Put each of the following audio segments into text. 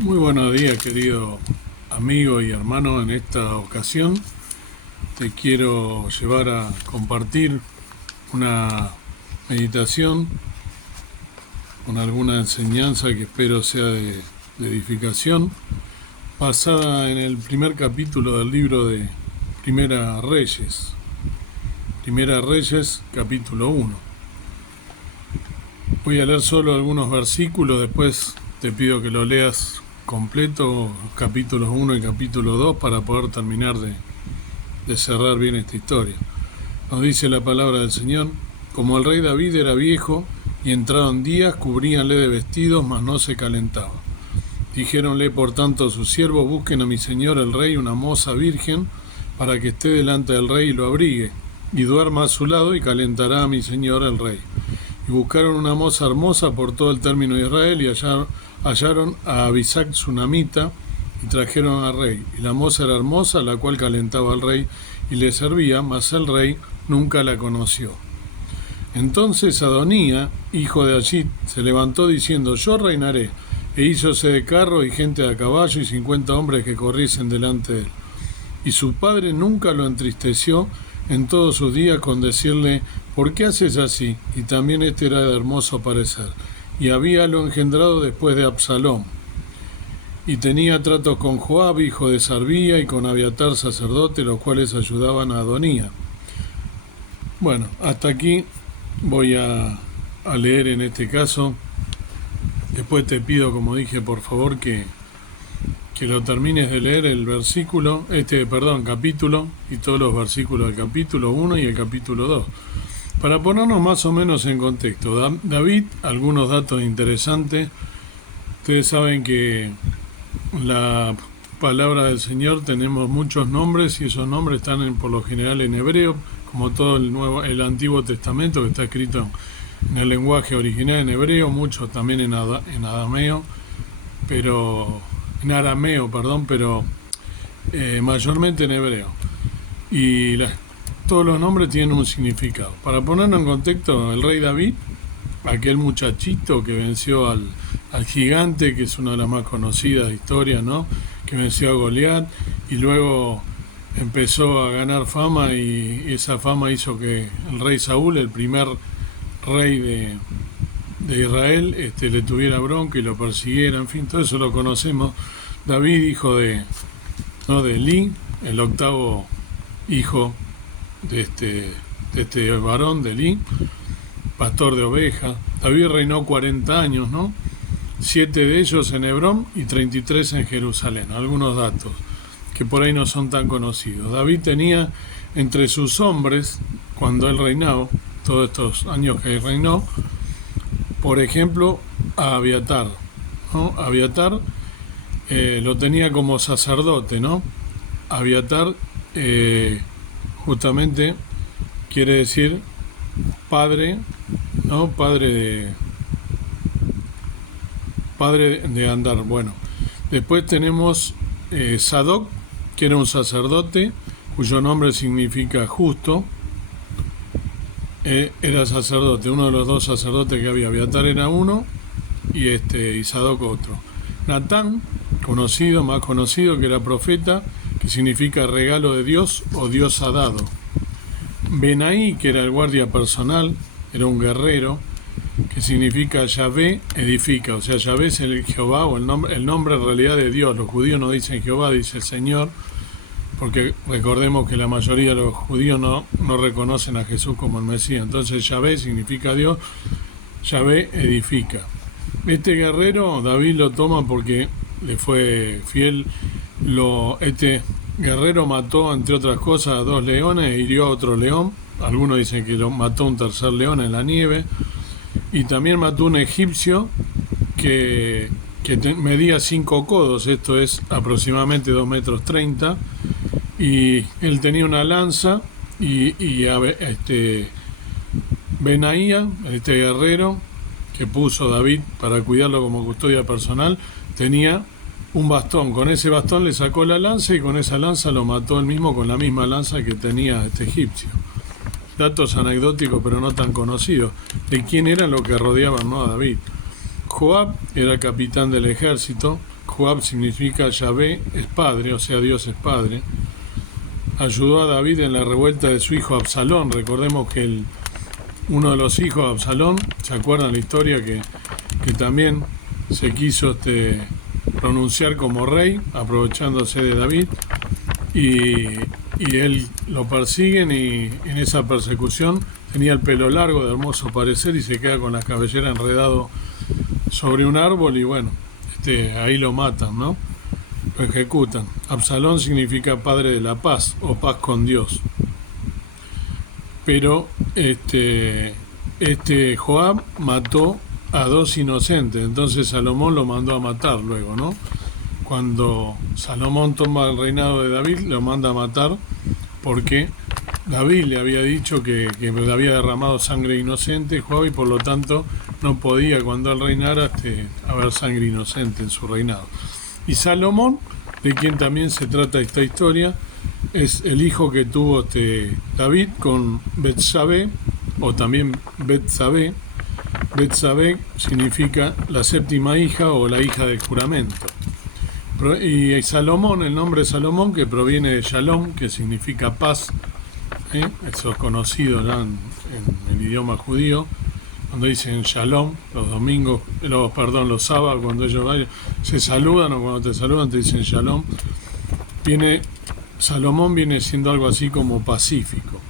Muy buenos días, querido amigo y hermano. En esta ocasión te quiero llevar a compartir una meditación con alguna enseñanza que espero sea de edificación, basada en el primer capítulo del libro de Primera Reyes. Primera Reyes, capítulo 1. Voy a leer solo algunos versículos, después te pido que lo leas completo, capítulos 1 y capítulo 2, para poder terminar de cerrar bien esta historia. Nos dice la palabra del Señor: como el rey David era viejo y entraron días, cubríanle de vestidos, mas no se calentaba. Dijéronle por tanto a sus siervos: busquen a mi señor el rey una moza virgen, para que esté delante del rey y lo abrigue, y duerma a su lado, y calentará a mi señor el rey. Y buscaron una moza hermosa por todo el término de Israel, y hallaron a Abisac sunamita, y trajeron al rey. Y la moza era hermosa, la cual calentaba al rey y le servía, mas el rey nunca la conoció. Entonces Adonía, hijo de Agit, se levantó diciendo: yo reinaré. E hízose de carro y gente a caballo y 50 hombres que corriesen delante de él. Y su padre nunca lo entristeció en todos sus días con decirle: ¿por qué haces así? Y también este era de hermoso parecer. Y habíalo engendrado después de Absalom. Y tenía tratos con Joab, hijo de Sarvía, y con Abiatar, sacerdote, los cuales ayudaban a Adonía. Bueno, hasta aquí voy a leer en este caso. Después te pido, como dije, por favor, que lo termines de leer el versículo, capítulo, y todos los versículos del capítulo 1 y el capítulo 2. Para ponernos más o menos en contexto, David, algunos datos interesantes. Ustedes saben que la palabra del Señor tenemos muchos nombres, y esos nombres están por lo general en hebreo, como todo el Antiguo Testamento, que está escrito en el lenguaje original en hebreo, muchos también en arameo, pero mayormente en hebreo. Y todos los nombres tienen un significado. Para ponernos en contexto, el rey David, aquel muchachito que venció al gigante, que es una de las más conocidas de historia, ¿no? Que venció a Goliat, y luego empezó a ganar fama, y esa fama hizo que el rey Saúl, el primer rey de Israel, le tuviera bronca y lo persiguiera. En fin, todo eso lo conocemos. David, hijo de Elí, el octavo hijo de este varón de Elí, pastor de ovejas. David reinó 40 años, ¿no? 7 de ellos en Hebrón y 33 en Jerusalén. Algunos datos que por ahí no son tan conocidos. David tenía entre sus hombres, cuando él reinaba, todos estos años que reinó, por ejemplo, a Abiatar, ¿no? Abiatar lo tenía como sacerdote, ¿no? Abiatar justamente quiere decir padre, ¿no? Padre de andar. Bueno, después tenemos Sadoc, que era un sacerdote cuyo nombre significa justo. Era sacerdote, uno de los dos sacerdotes que había. Abiatar era uno y Sadoc otro. Natán, más conocido, que era profeta, que significa regalo de Dios o Dios ha dado. Benaí, que era el guardia personal, era un guerrero, que significa Yahvé edifica, o sea, Yahvé es el Jehová, o el nombre en realidad de Dios. Los judíos no dicen Jehová, dice el Señor, porque recordemos que la mayoría de los judíos no reconocen a Jesús como el Mesías. Entonces Yahvé significa Dios, Yahvé edifica. Este guerrero David lo toma porque le fue fiel. Este guerrero mató, entre otras cosas, a 2 leones e hirió a otro león. Algunos dicen que lo mató un tercer león en la nieve. Y también mató un egipcio que medía 5 codos, esto es aproximadamente 2,30 metros, y él tenía una lanza, y Benaía, este guerrero que puso David para cuidarlo como custodia personal, tenía un bastón. Con ese bastón le sacó la lanza, y con esa lanza lo mató él mismo con la misma lanza que tenía este egipcio. Datos anecdóticos pero no tan conocidos de quién eran los que rodeaban, ¿no?, a David. Joab era capitán del ejército. Joab significa Yahvé es padre, o sea, Dios es padre, ayudó a David en la revuelta de su hijo Absalón. Recordemos que uno de los hijos de Absalón, ¿se acuerdan la historia? Que también se quiso pronunciar como rey, aprovechándose de David, y él lo persiguen, y en esa persecución tenía el pelo largo, de hermoso parecer, y se queda con la cabellera enredado sobre un árbol, y bueno, ahí lo matan, ¿no? Lo ejecutan. Absalón significa padre de la paz, o paz con Dios. Pero Joab mató a dos inocentes, entonces Salomón lo mandó a matar luego, ¿no? Cuando Salomón toma el reinado de David, lo manda a matar porque David le había dicho que había derramado sangre inocente, Joab, y por lo tanto no podía, cuando él reinara, haber sangre inocente en su reinado. Y Salomón, de quien también se trata esta historia, es el hijo que tuvo David con Betsabé, o también Betsabé. Betsabé significa la séptima hija o la hija del juramento. Y Salomón, el nombre Salomón, que proviene de Shalom, que significa paz, eso es conocido ya en el idioma judío, cuando dicen Shalom, los domingos, los sábados, cuando ellos vayan, se saludan, o cuando te saludan te dicen Shalom. Salomón viene siendo algo así como pacífico.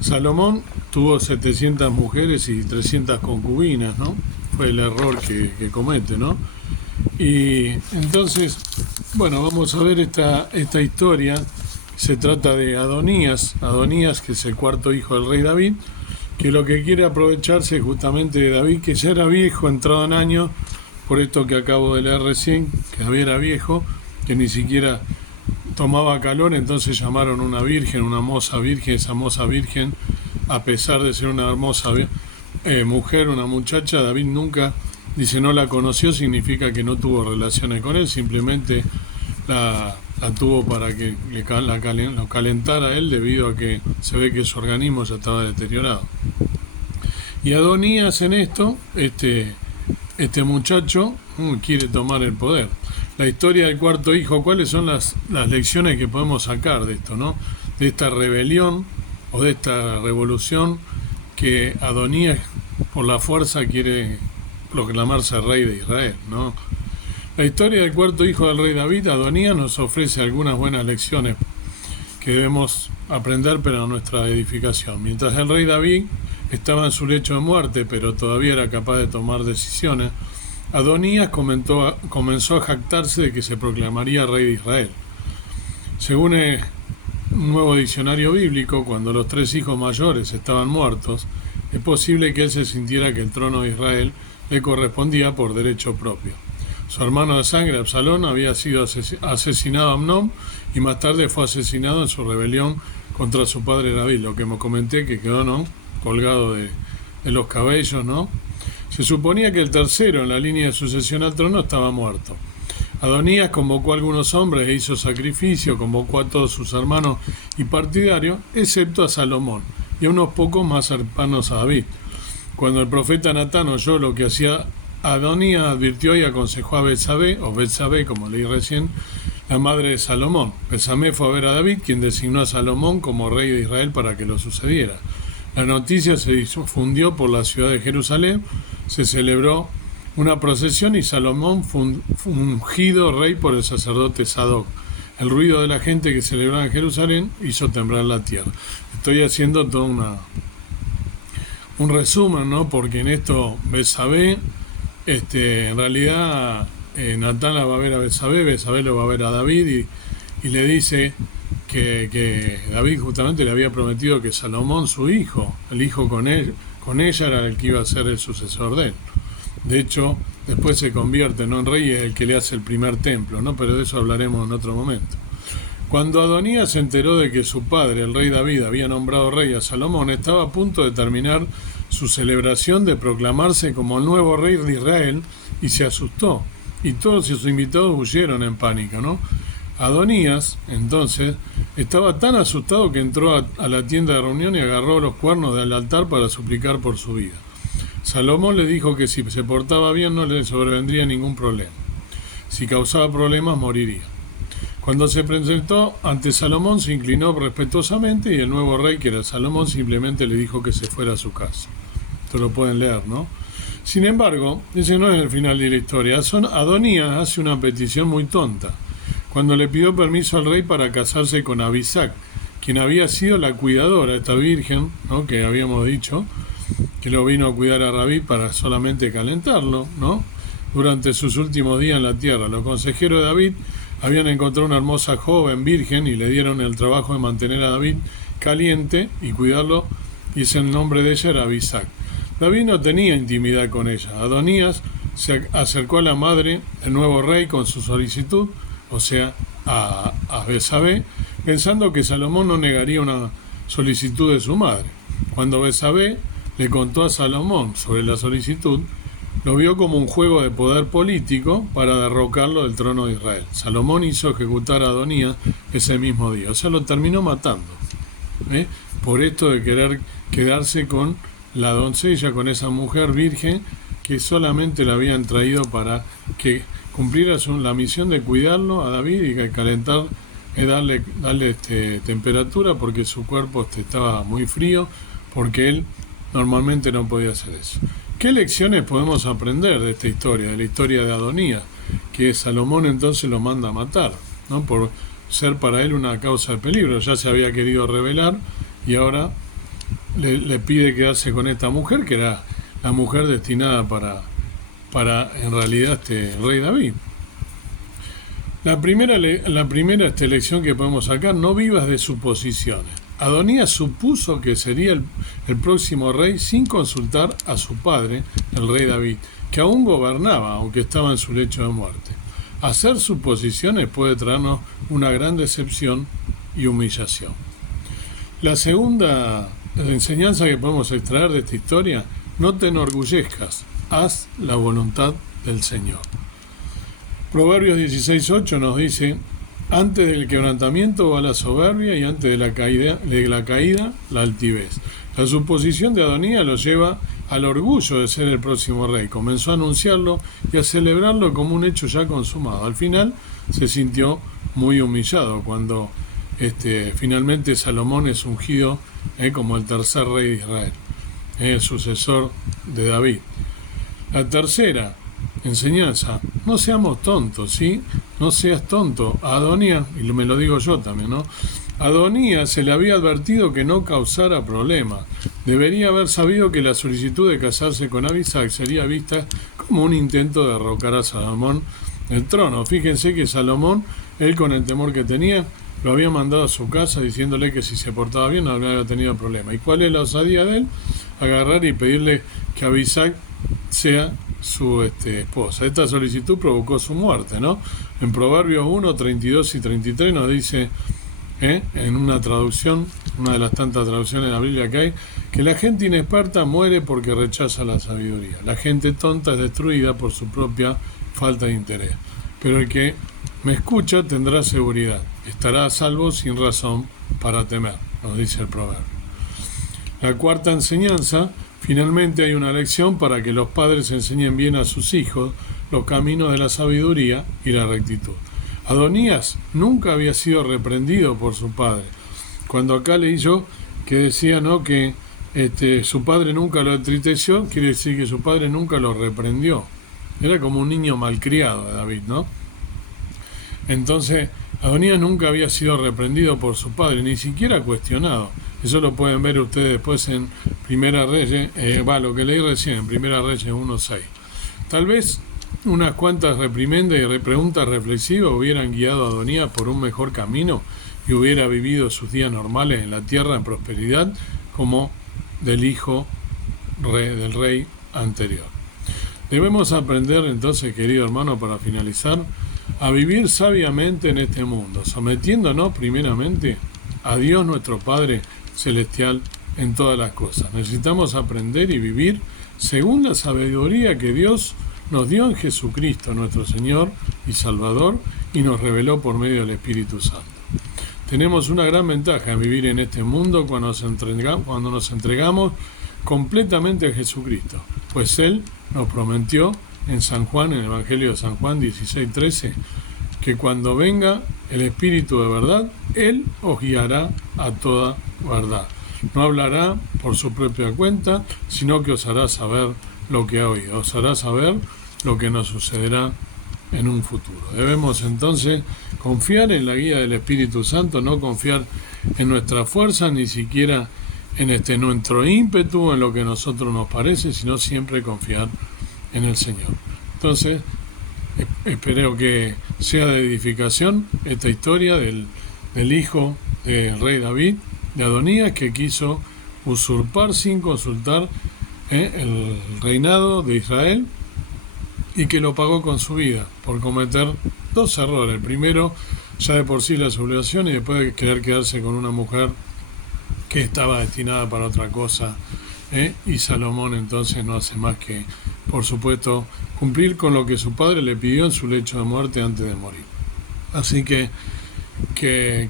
Salomón tuvo 700 mujeres y 300 concubinas, ¿no? Fue el error que comete, ¿no? Y entonces, bueno, vamos a ver esta historia. Se trata de Adonías, que es el cuarto hijo del rey David, que lo que quiere aprovecharse justamente de David, que ya era viejo, entrado en años, por esto que acabo de leer recién, que David era viejo, que ni siquiera tomaba calor, entonces llamaron una virgen, una moza virgen. Esa moza virgen, a pesar de ser una hermosa mujer, una muchacha, David nunca, dice, no la conoció, significa que no tuvo relaciones con él, simplemente la tuvo para que lo calentara a él, debido a que se ve que su organismo ya estaba deteriorado. Y Adonías, en esto, este muchacho quiere tomar el poder. La historia del cuarto hijo, ¿cuáles son las lecciones que podemos sacar de esto, ¿no? De esta rebelión o de esta revolución, que Adonías por la fuerza quiere proclamarse rey de Israel, ¿no? La historia del cuarto hijo del rey David, Adonías, nos ofrece algunas buenas lecciones que debemos aprender para nuestra edificación. Mientras el rey David estaba en su lecho de muerte, pero todavía era capaz de tomar decisiones, Adonías comenzó a jactarse de que se proclamaría rey de Israel. Según un nuevo diccionario bíblico, cuando los tres hijos mayores estaban muertos, es posible que él se sintiera que el trono de Israel le correspondía por derecho propio. Su hermano de sangre, Absalón, había sido asesinado a Amnón, y más tarde fue asesinado en su rebelión contra su padre David, lo que me comenté, que quedó, ¿no?, colgado de los cabellos, ¿no? Se suponía que el tercero en la línea de sucesión al trono estaba muerto. Adonías convocó a algunos hombres e hizo sacrificio, convocó a todos sus hermanos y partidarios, excepto a Salomón y a unos pocos más cercanos a David. Cuando el profeta Natán oyó lo que hacía Adonías, advirtió y aconsejó a Betsabé, o Betsabé, como leí recién, la madre de Salomón. Betsabé fue a ver a David, quien designó a Salomón como rey de Israel para que lo sucediera. La noticia se difundió por la ciudad de Jerusalén, se celebró una procesión y Salomón fue ungido rey por el sacerdote Sadoc. El ruido de la gente que celebraba en Jerusalén hizo temblar la tierra. Estoy haciendo todo un resumen, ¿no? Porque en esto Betsabé, en realidad Natán la va a ver a Betsabé lo va a ver a David, y le dice que David justamente le había prometido que Salomón, su hijo, el hijo con ella, era el que iba a ser el sucesor de él. De hecho, después se convierte, ¿no?, en rey, y es el que le hace el primer templo, ¿no? Pero de eso hablaremos en otro momento. Cuando Adonías se enteró de que su padre, el rey David, había nombrado rey a Salomón, estaba a punto de terminar su celebración de proclamarse como el nuevo rey de Israel, y se asustó, y todos sus invitados huyeron en pánico, ¿no? Adonías, entonces, estaba tan asustado que entró a la tienda de reunión y agarró los cuernos del altar para suplicar por su vida. Salomón le dijo que si se portaba bien no le sobrevendría ningún problema. si causaba problemas moriría. Cuando se presentó ante Salomón se inclinó respetuosamente y el nuevo rey, que era Salomón, simplemente le dijo que se fuera a su casa. Esto lo pueden leer, ¿no? Sin embargo, ese no es el final de la historia. Adonías hace una petición muy tonta cuando le pidió permiso al rey para casarse con Abisag, quien había sido la cuidadora, esta virgen, ¿no?, que habíamos dicho, que lo vino a cuidar a David para solamente calentarlo, ¿no?, durante sus últimos días en la tierra. Los consejeros de David habían encontrado una hermosa joven virgen y le dieron el trabajo de mantener a David caliente y cuidarlo, y ese nombre de ella era Abisag. David no tenía intimidad con ella. Adonías se acercó a la madre del nuevo rey con su solicitud, o sea, a Betsabé, pensando que Salomón no negaría una solicitud de su madre. Cuando Betsabé le contó a Salomón sobre la solicitud, lo vio como un juego de poder político para derrocarlo del trono de Israel. Salomón hizo ejecutar a Adonías ese mismo día, o sea, lo terminó matando, por esto de querer quedarse con la doncella, con esa mujer virgen que solamente la habían traído para que cumpliera la misión de cuidarlo a David y que calentar, darle temperatura, porque su cuerpo estaba muy frío, porque él normalmente no podía hacer eso. ¿Qué lecciones podemos aprender de esta historia, de la historia de Adonías? Que Salomón entonces lo manda a matar, ¿no?, por ser para él una causa de peligro. Ya se había querido rebelar y ahora le pide quedarse con esta mujer, que era la mujer destinada para en realidad el rey David. La primera lección que podemos sacar: no vivas de suposiciones. Adonías supuso que sería el próximo rey sin consultar a su padre, el rey David, que aún gobernaba, aunque estaba en su lecho de muerte. Hacer suposiciones puede traernos una gran decepción y humillación. La segunda enseñanza que podemos extraer de esta historia: no te enorgullezcas, haz la voluntad del Señor. Proverbios 16:8 nos dice: antes del quebrantamiento va la soberbia y antes de la caída la altivez. La suposición de Adonías lo lleva al orgullo de ser el próximo rey. Comenzó a anunciarlo y a celebrarlo como un hecho ya consumado. Al final se sintió muy humillado cuando finalmente Salomón es ungido como el tercer rey de Israel, el sucesor de David. La tercera enseñanza: no seamos tontos, ¿sí? No seas tonto. A Adonías, y me lo digo yo también, ¿no?, a Adonías se le había advertido que no causara problemas. Debería haber sabido que la solicitud de casarse con Abisag sería vista como un intento de derrocar a Salomón del trono. Fíjense que Salomón, él con el temor que tenía, lo había mandado a su casa diciéndole que si se portaba bien no había tenido problema. ¿Y cuál es la osadía de él? Agarrar y pedirle que Abisag sea su esposa. Esta solicitud provocó su muerte, ¿no? En Proverbios 1, 32 y 33 nos dice, en una traducción, una de las tantas traducciones de la Biblia que hay, que la gente inexperta muere porque rechaza la sabiduría. La gente tonta es destruida por su propia falta de interés. Pero el que me escucha tendrá seguridad, estará a salvo sin razón para temer, nos dice el proverbio. La cuarta enseñanza: finalmente hay una lección para que los padres enseñen bien a sus hijos los caminos de la sabiduría y la rectitud. Adonías nunca había sido reprendido por su padre. Cuando acá leí yo que decía, ¿no?, que su padre nunca lo entristeció, quiere decir que su padre nunca lo reprendió. Era como un niño malcriado de David, ¿no? Entonces, Adonías nunca había sido reprendido por su padre, ni siquiera cuestionado. Eso lo pueden ver ustedes después en Primera Reyes, lo que leí recién, en Primera Reyes 1:6. Tal vez unas cuantas reprimendas y preguntas reflexivas hubieran guiado a Adonías por un mejor camino y hubiera vivido sus días normales en la tierra en prosperidad como del hijo del rey anterior. Debemos aprender entonces, querido hermano, para finalizar, a vivir sabiamente en este mundo, sometiéndonos primeramente a Dios nuestro Padre Celestial en todas las cosas. Necesitamos aprender y vivir según la sabiduría que Dios nos dio en Jesucristo, nuestro Señor y Salvador, y nos reveló por medio del Espíritu Santo. Tenemos una gran ventaja en vivir en este mundo cuando nos entregamos completamente a Jesucristo, pues Él nos prometió en San Juan, en el Evangelio de San Juan 16:13, que cuando venga el Espíritu de verdad, Él os guiará a toda verdad. No hablará por su propia cuenta, sino que os hará saber lo que ha oído, os hará saber lo que nos sucederá en un futuro. Debemos entonces confiar en la guía del Espíritu Santo, no confiar en nuestra fuerza, ni siquiera en nuestro ímpetu, en lo que a nosotros nos parece, sino siempre confiar en el Señor. Entonces, espero que sea de edificación esta historia del hijo del rey David, de Adonías, que quiso usurpar sin consultar el reinado de Israel, y que lo pagó con su vida por cometer dos errores. El primero, ya de por sí la sublevación, y después de querer quedarse con una mujer que estaba destinada para otra cosa, y Salomón entonces no hace más que, por supuesto, cumplir con lo que su padre le pidió en su lecho de muerte antes de morir. Así que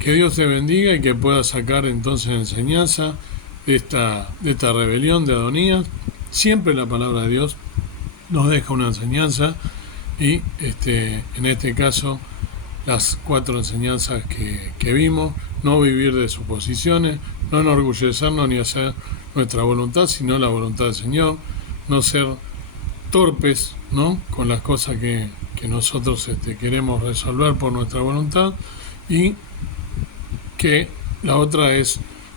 Dios te bendiga y que puedas sacar entonces enseñanza de esta rebelión de Adonías. Siempre la palabra de Dios nos deja una enseñanza, y en este caso las 4 enseñanzas que vimos: no vivir de suposiciones, no enorgullecernos ni hacer nuestra voluntad, sino la voluntad del Señor, no ser torpes, ¿no?, con las cosas que nosotros queremos resolver por nuestra voluntad, y que la otra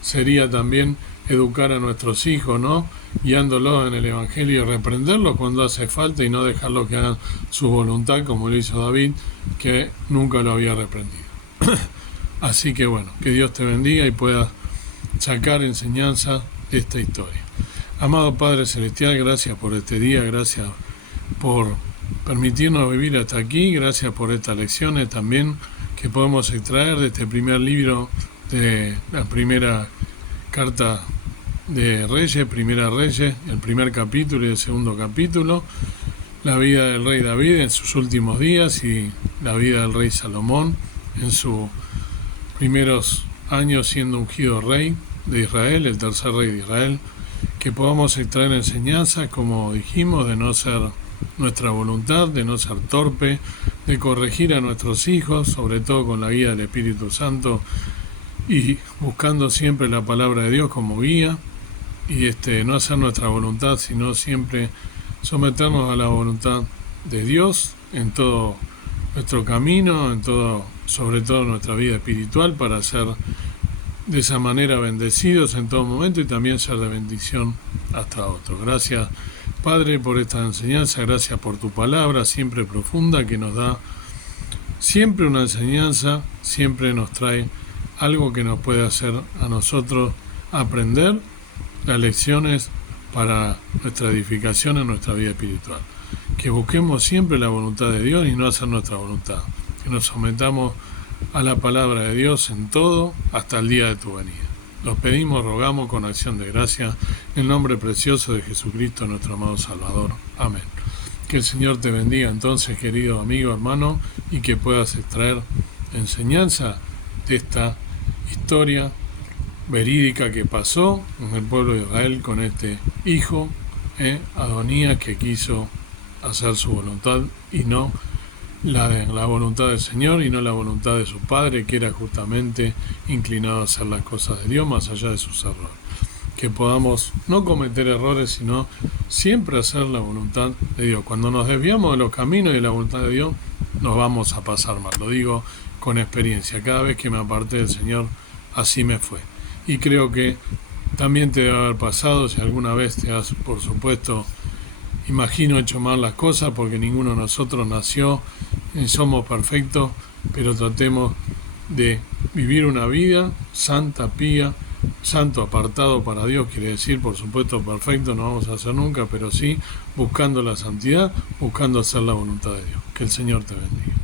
sería también educar a nuestros hijos, ¿no?, guiándolos en el Evangelio y reprenderlos cuando hace falta, y no dejarlos que hagan su voluntad, como lo hizo David, que nunca lo había reprendido. Así que bueno, que Dios te bendiga y puedas sacar enseñanza de esta historia. Amado Padre Celestial, gracias por este día, gracias por permitirnos vivir hasta aquí, gracias por estas lecciones también que podemos extraer de este primer libro de la primera carta de Reyes, Primera Reyes, el primer capítulo y el segundo capítulo, la vida del rey David en sus últimos días y la vida del rey Salomón en sus primeros años siendo ungido rey de Israel, el tercer rey de Israel. Que podamos extraer enseñanzas, como dijimos, de no ser nuestra voluntad, de no ser torpe, de corregir a nuestros hijos, sobre todo con la guía del Espíritu Santo, y buscando siempre la palabra de Dios como guía, y no hacer nuestra voluntad, sino siempre someternos a la voluntad de Dios en todo nuestro camino, sobre todo en nuestra vida espiritual, para ser de esa manera bendecidos en todo momento y también ser de bendición hasta otros. Gracias, Padre, por esta enseñanza, gracias por tu palabra siempre profunda, que nos da siempre una enseñanza, siempre nos trae algo que nos puede hacer a nosotros aprender las lecciones para nuestra edificación en nuestra vida espiritual. Que busquemos siempre la voluntad de Dios y no hacer nuestra voluntad. Que nos sometamos a la palabra de Dios en todo hasta el día de tu venida. Los pedimos, rogamos con acción de gracia, en el nombre precioso de Jesucristo, nuestro amado Salvador. Amén. Que el Señor te bendiga entonces, querido amigo, hermano, y que puedas extraer enseñanza de esta historia verídica que pasó en el pueblo de Israel con este hijo, Adonías, que quiso hacer su voluntad y no la voluntad del Señor, y no la voluntad de su padre, que era justamente inclinado a hacer las cosas de Dios más allá de sus errores. Que podamos no cometer errores, sino siempre hacer la voluntad de Dios. Cuando nos desviamos de los caminos y de la voluntad de Dios, nos vamos a pasar mal. Lo digo con experiencia. Cada vez que me aparté del Señor, así me fue. Y creo que también te debe haber pasado, si alguna vez te has, por supuesto, imagino, hecho mal las cosas, porque ninguno de nosotros nació y somos perfectos, pero tratemos de vivir una vida santa, pía, santo, apartado para Dios. Quiere decir, por supuesto, perfecto no vamos a hacer nunca, pero sí buscando la santidad, buscando hacer la voluntad de Dios. Que el Señor te bendiga.